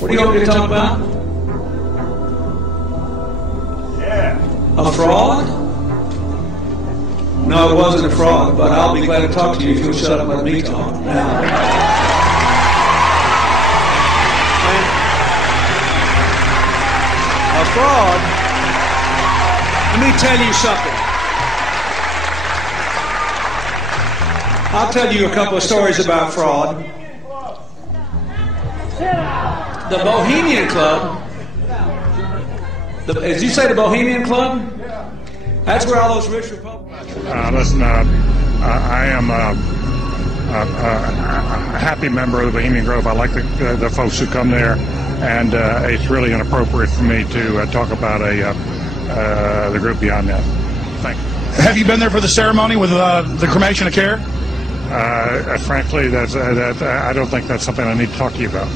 What do you want me to talk about? Yeah. A fraud? No, it wasn't a fraud, but I'll be glad to talk to you if you'll shut up and let me talk. Now, a fraud, let me tell you something. I'll tell you a couple of stories about fraud. The Bohemian Club, as you say, the Bohemian Club? That's where all those rich Republicans... Listen, I am a happy member of the Bohemian Grove. I like the folks who come there, and it's really inappropriate for me to talk about the group beyond that. Thank you. Have you been there for the ceremony with the cremation of care? Frankly, I don't think that's something I need to talk to you about.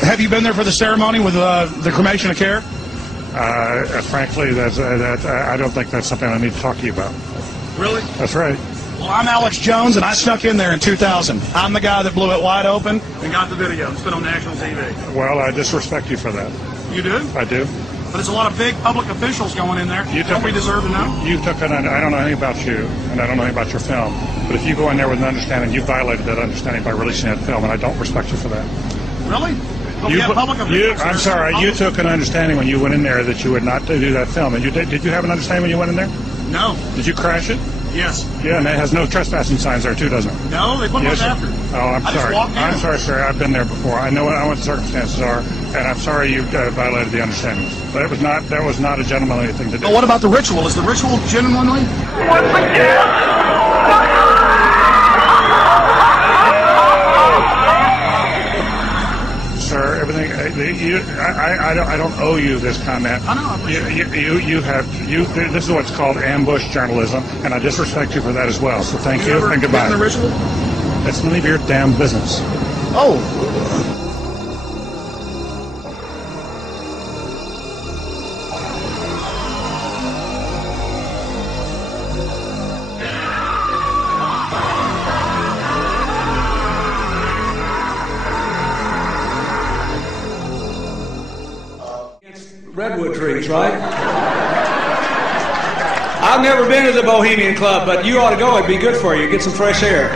Have you been there for the ceremony with the cremation of care? Frankly, I don't think that's something I need to talk to you about. Really? That's right. Well, I'm Alex Jones, and I snuck in there in 2000. I'm the guy that blew it wide open and got the video. It's been on national TV. Well, I disrespect you for that. You do? I do. But there's a lot of big public officials going in there. Don't we deserve to know? I don't know anything about you, and I don't know anything about your film. But if you go in there with an understanding, you violated that understanding by releasing that film, and I don't respect you for that. Really? But we have public officials. I'm sorry. You took an understanding when you went in there that you would not do that film. And did you have an understanding when you went in there? No. Did you crash it? Yes. Yeah, and it has no trespassing signs there too, doesn't it? No, they put yes, one after. Oh, I'm sorry. I'm sorry, sir. I've been there before. I know what the circumstances are, and I'm sorry you violated the understandings. But that was not a gentlemanly thing to do. But what about the ritual? Is the ritual genuinely? Once again. Sir, everything. I don't owe you this comment. I know. This is what's called ambush journalism, and I disrespect you for that as well. So thank you and goodbye. The ritual? It's none of your damn business. Oh. Redwood trees, right? I've never been to the Bohemian Club, but you ought to go. It'd be good for you. Get some fresh air.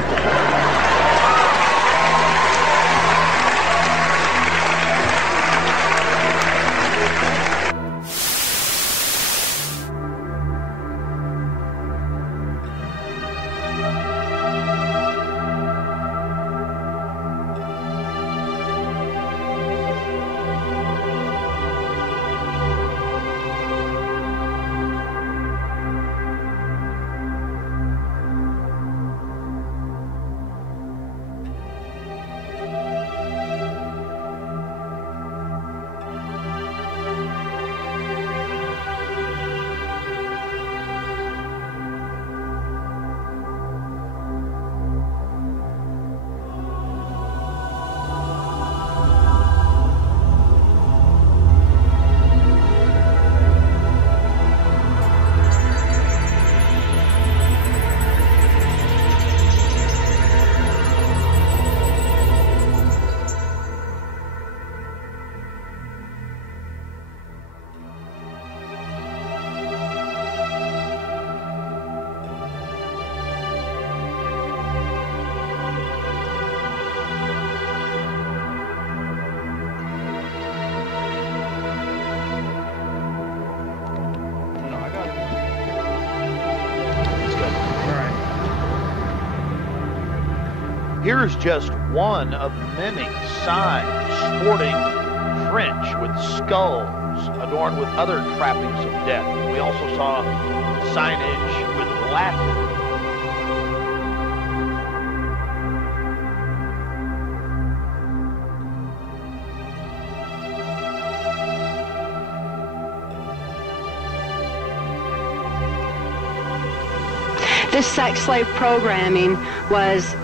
Here's just one of many signs sporting French with skulls adorned with other trappings of death. We also saw signage with Latin. This sex slave programming was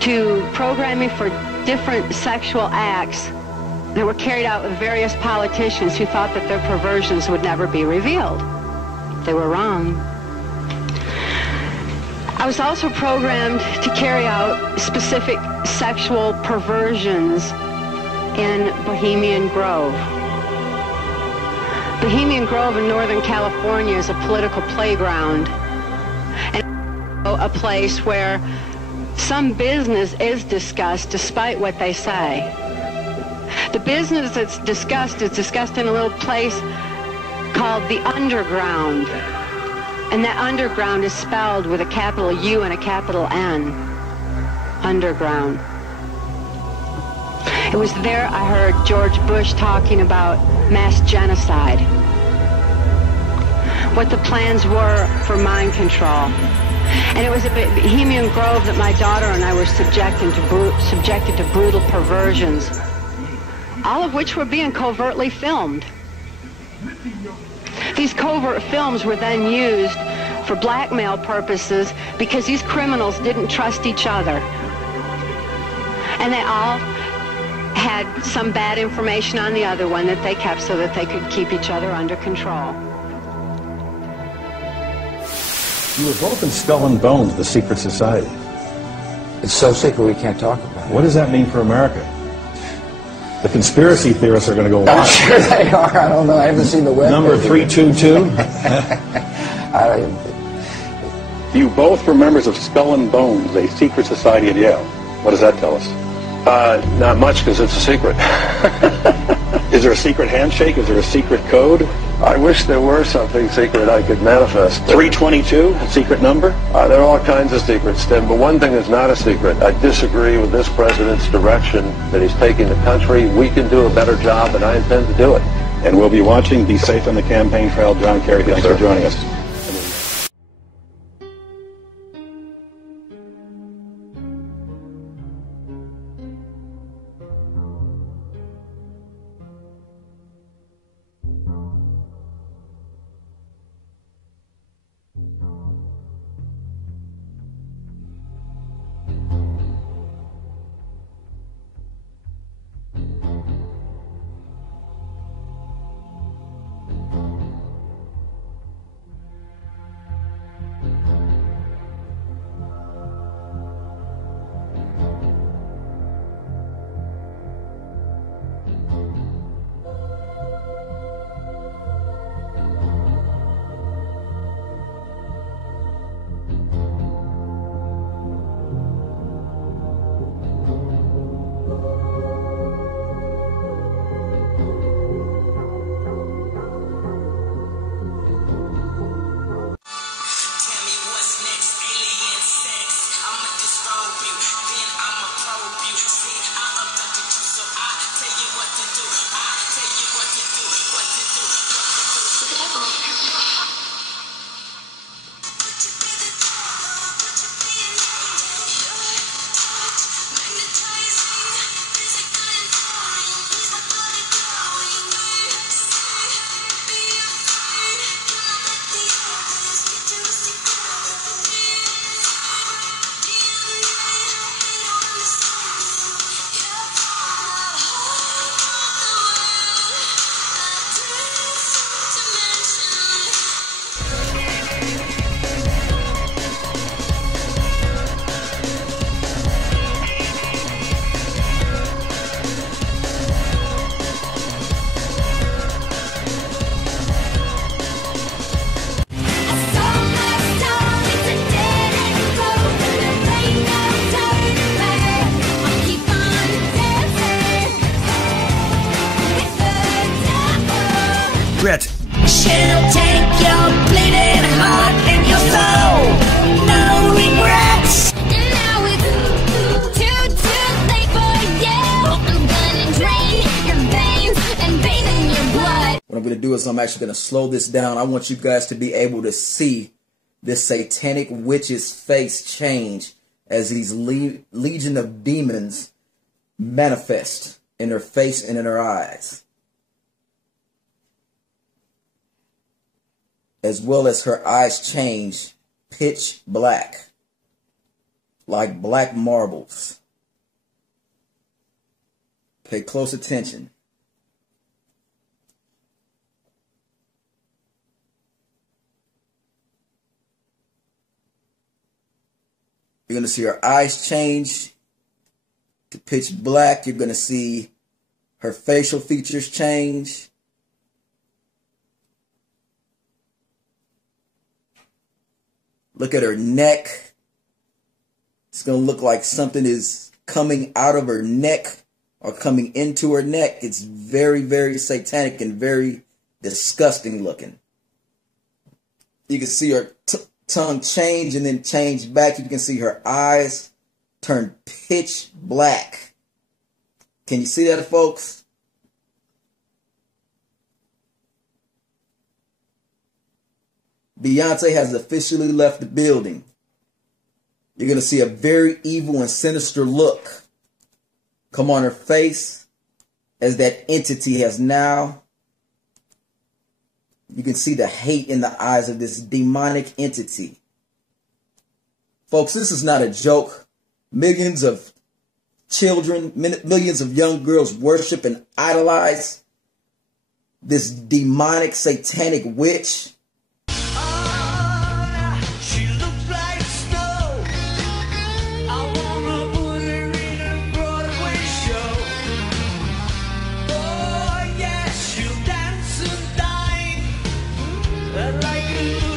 to programming for different sexual acts that were carried out with various politicians who thought that their perversions would never be revealed. They were wrong. I was also programmed to carry out specific sexual perversions in Bohemian Grove. Bohemian Grove in Northern California is a political playground, and a place where some business is discussed despite what they say. The business that's discussed is discussed in a little place called the Underground. And that underground is spelled with a capital U and a capital N. Underground. It was there I heard George Bush talking about mass genocide. What the plans were for mind control. And it was at Bohemian Grove that my daughter and I were subjected to brutal perversions, all of which were being covertly filmed. These covert films were then used for blackmail purposes because these criminals didn't trust each other. And they all had some bad information on the other one that they kept so that they could keep each other under control. You were both in Skull and Bones, the secret society. It's so secret we can't talk about it. What does that mean for America? The conspiracy theorists are going to go wild. I'm sure they are. I don't know. I haven't seen the web. Number 322. You both were members of Skull and Bones, a secret society at Yale. What does that tell us? Not much, because it's a secret. Is there a secret handshake? Is there a secret code? I wish there were something secret I could manifest. 322, a secret number? There are all kinds of secrets, Tim, but one thing is not a secret. I disagree with this president's direction that he's taking the country. We can do a better job, and I intend to do it. And we'll be watching. Be safe on the campaign trail. John Kerry, thanks for joining us. Brett. She'll take your bleeding heart and your soul. No regrets. And now it's too late for you. I'm gonna drain your veins and bathe in your blood. What I'm going to do is I'm actually going to slow this down. I want you guys to be able to see this satanic witch's face change as these legion of demons manifest in her face and in her eyes, as well as her eyes change pitch black, like black marbles. Pay close attention. You're going to see her eyes change to pitch black. You're going to see her facial features change. Look at her neck. It's going to look like something is coming out of her neck or coming into her neck. It's very, very satanic and very disgusting looking. You can see her tongue change and then change back. You can see her eyes turn pitch black. Can you see that, folks? Beyonce has officially left the building. You're going to see a very evil and sinister look come on her face as that entity has now. You can see the hate in the eyes of this demonic entity. Folks, this is not a joke. Millions of children, millions of young girls worship and idolize this demonic satanic witch. Like